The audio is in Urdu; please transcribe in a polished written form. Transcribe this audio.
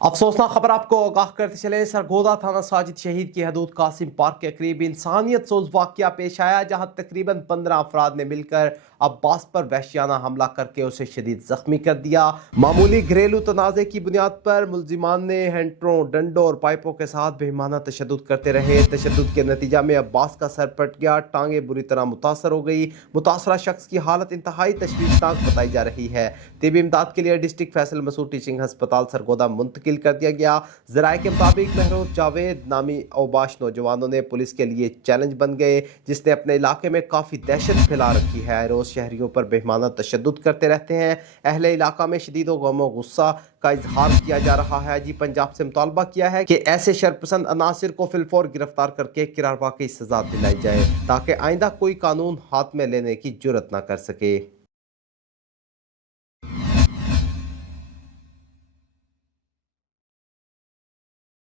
افسوسناک خبر آپ کو آگاہ کرتے چلے، سرگودا تھانہ ساجد شہید کی حدود قاسم پارک کے قریب انسانیت سوز واقعہ پیش آیا، جہاں تقریباً 15 افراد نے مل کر عباس پر وحشیانہ حملہ کر کے اسے شدید زخمی کر دیا۔ معمولی گھریلو تنازع کی بنیاد پر ملزمان نے ہینٹروں، ڈنڈوں اور پائپوں کے ساتھ بہیمانہ تشدد کرتے رہے۔ تشدد کے نتیجہ میں عباس کا سر پھٹ گیا، ٹانگیں بری طرح متاثر ہو گئی۔ متاثرہ شخص کی حالت انتہائی تشویشناک بتائی جا رہی ہے۔ طبی امداد کے لیے ڈسٹرکٹ فیصل مسعود ٹیچنگ ہسپتال سرگودا منتقل کر دیا گیا۔ ذرائع کے مطابق مہروز جاوید نامی اوباش نوجوانوں نے پولیس کے لیے چیلنج بن گئے، جس نے اپنے علاقے میں کافی دہشت پھیلا رکھی ہے۔ روز شہریوں پر بہیمانہ تشدد کرتے رہتے ہیں۔ اہل علاقہ میں شدید و غم و غصہ کا اظہار کیا جا رہا ہے۔ جی پنجاب سے مطالبہ کیا ہے کہ ایسے شرپسند عناصر کو فی الفور گرفتار کر کے کراروا کی سزا دلائی جائے، تاکہ آئندہ کوئی قانون ہاتھ میں لینے کی جرات نہ کر سکے۔